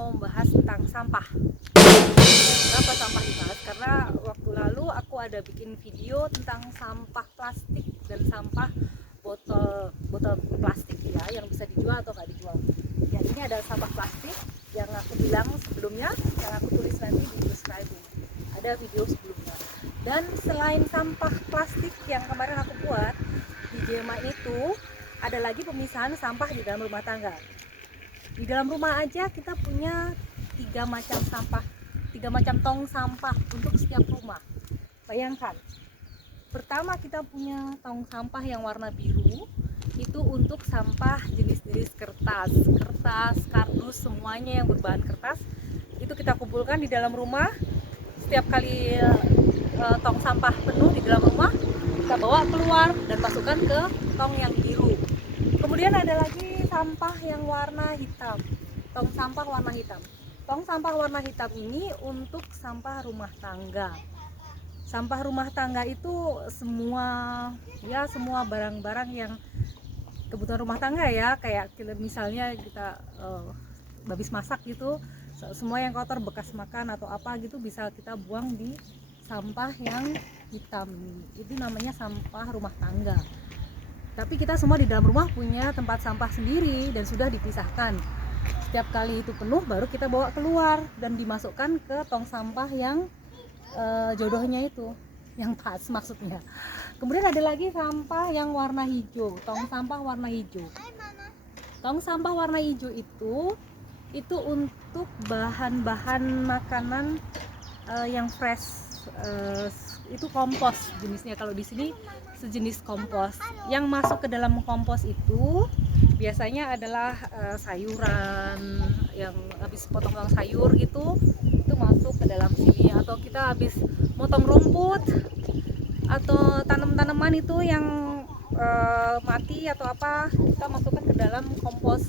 mau membahas tentang sampah. Kenapa sampah dibahas? Karena waktu lalu aku ada bikin video tentang sampah plastik dan sampah botol plastik ya, yang bisa dijual atau nggak dijual. Ya, ini ada sampah plastik yang aku bilang sebelumnya, yang aku tulis nanti di description. Ada video sebelumnya. Dan selain sampah plastik yang kemarin aku buat di Jema itu, ada lagi pemisahan sampah di dalam rumah tangga. Di dalam rumah aja kita punya 3 macam tong sampah untuk setiap rumah. Bayangkan, pertama kita punya tong sampah yang warna biru, itu untuk sampah jenis-jenis kertas, kardus, semuanya yang berbahan kertas itu kita kumpulkan di dalam rumah. Setiap kali tong sampah penuh di dalam rumah, kita bawa keluar dan masukkan ke tong yang biru. Kemudian ada lagi sampah yang warna hitam, tong sampah warna hitam. Tong sampah warna hitam ini untuk sampah rumah tangga. Sampah rumah tangga itu semua barang-barang yang kebutuhan rumah tangga ya, kayak misalnya kita habis masak gitu, semua yang kotor bekas makan atau apa gitu bisa kita buang di sampah yang hitam. Itu namanya sampah rumah tangga. Tapi kita semua di dalam rumah punya tempat sampah sendiri dan sudah dipisahkan. Setiap kali itu penuh baru kita bawa keluar dan dimasukkan ke tong sampah yang jodohnya itu, yang pas maksudnya. Kemudian ada lagi sampah yang warna hijau, tong sampah warna hijau. Tong sampah warna hijau itu untuk bahan-bahan makanan yang fresh, itu kompos jenisnya. Kalau di sini sejenis kompos. Yang masuk ke dalam kompos itu biasanya adalah sayuran yang habis potong sayur gitu, itu masuk ke dalam sini. Atau kita habis motong rumput atau tanam-tanaman itu yang mati atau apa, kita masukkan ke dalam kompos.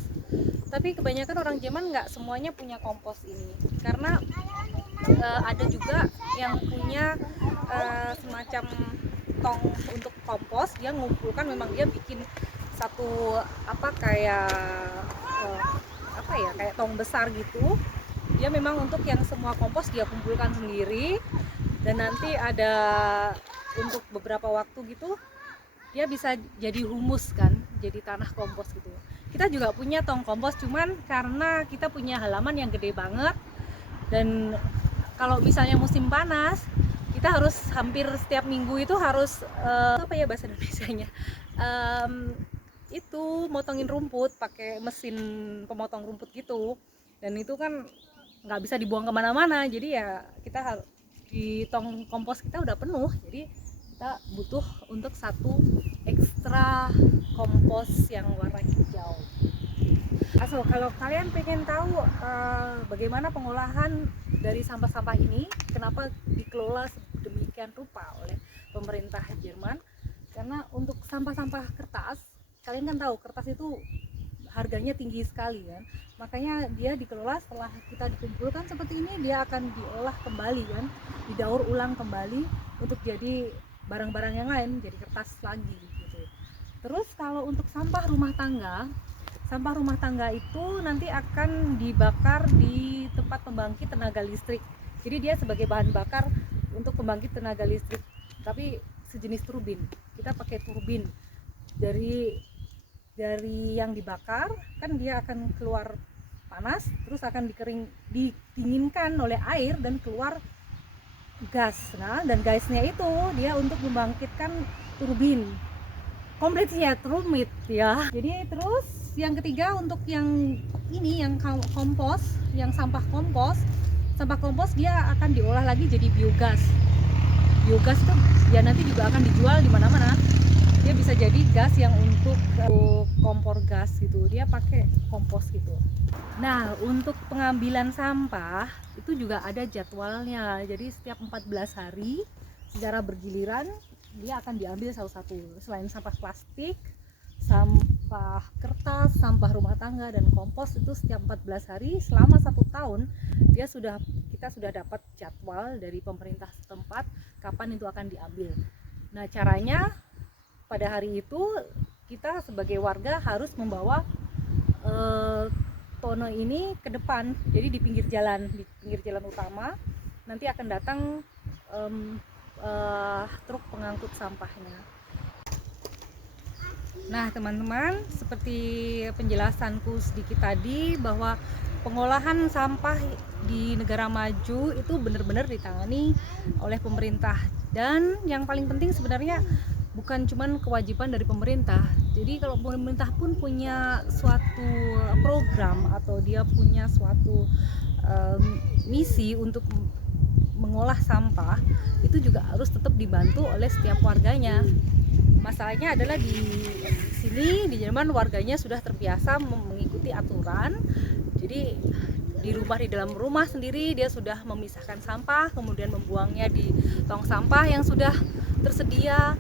Tapi kebanyakan orang Jerman nggak semuanya punya kompos ini, karena ada juga yang punya semacam tong untuk kompos. Dia ngumpulkan, memang dia bikin satu kayak tong besar gitu. Dia memang untuk yang semua kompos dia kumpulkan sendiri, dan nanti ada untuk beberapa waktu gitu dia bisa jadi humus kan, jadi tanah kompos gitu. Kita juga punya tong kompos, cuman karena kita punya halaman yang gede banget, dan kalau misalnya musim panas kita harus hampir setiap minggu itu harus bahasa Indonesianya, itu motongin rumput pakai mesin pemotong rumput gitu, dan itu kan nggak bisa dibuang kemana-mana. Jadi ya kita harus, di tong kompos kita udah penuh, jadi kita butuh untuk satu ekstra kompos yang warna hijau. Kalau kalian pengen tahu bagaimana pengolahan dari sampah-sampah ini, kenapa dikelola sedemikian rupa oleh pemerintah Jerman, karena untuk sampah-sampah kertas, kalian kan tahu kertas itu harganya tinggi sekali kan, makanya dia dikelola. Setelah kita dikumpulkan seperti ini, dia akan diolah kembali kan, didaur ulang kembali untuk jadi barang-barang yang lain, jadi kertas lagi gitu. Terus kalau untuk sampah rumah tangga itu nanti akan dibakar di tempat pembangkit tenaga listrik. Jadi dia sebagai bahan bakar untuk pembangkit tenaga listrik, tapi sejenis turbin. Kita pakai turbin dari yang dibakar kan, dia akan keluar panas, terus akan didinginkan oleh air dan keluar gas. Nah, dan gasnya itu dia untuk membangkitkan turbin. Komplit ya, rumit ya. Jadi terus yang ketiga untuk yang ini, yang kompos, yang sampah kompos dia akan diolah lagi jadi biogas. Biogas itu ya nanti juga akan dijual di mana-mana. Dia bisa jadi gas yang untuk kompor gas gitu, dia pakai kompos gitu. Nah, untuk pengambilan sampah itu juga ada jadwalnya. Jadi setiap 14 hari secara bergiliran dia akan diambil satu-satu. Selain sampah plastik, sampah kertas, sampah rumah tangga, dan kompos, itu setiap 14 hari selama 1 tahun kita sudah dapat jadwal dari pemerintah setempat kapan itu akan diambil. Nah, caranya pada hari itu kita sebagai warga harus membawa Ono ini ke depan, jadi di pinggir jalan utama nanti akan datang truk pengangkut sampahnya. Nah teman-teman, seperti penjelasanku sedikit tadi bahwa pengolahan sampah di negara maju itu benar-benar ditangani oleh pemerintah, dan yang paling penting sebenarnya bukan cuman kewajiban dari pemerintah. Jadi kalau pemerintah pun punya suatu program atau dia punya suatu misi untuk mengolah sampah, itu juga harus tetap dibantu oleh setiap warganya. Masalahnya adalah di sini di Jerman warganya sudah terbiasa mengikuti aturan. Jadi di dalam rumah sendiri dia sudah memisahkan sampah, kemudian membuangnya di tong sampah yang sudah tersedia,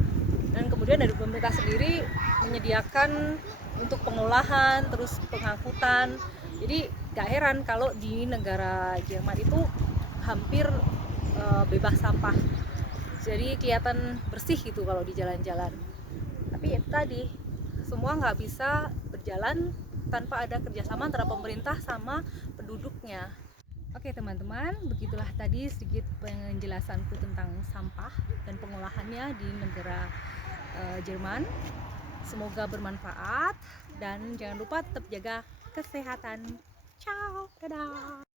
dan kemudian dari pemerintah sendiri menyediakan untuk pengolahan terus pengangkutan. Jadi gak heran kalau di negara Jerman itu hampir bebas sampah, jadi kelihatan bersih gitu kalau di jalan-jalan. Tapi itu tadi, semua nggak bisa berjalan tanpa ada kerjasama antara pemerintah sama penduduknya. Oke teman-teman, begitulah tadi sedikit penjelasanku tentang sampah dan pengolahannya di negara Jerman. Semoga bermanfaat dan jangan lupa tetap jaga kesehatan. Ciao, dadah.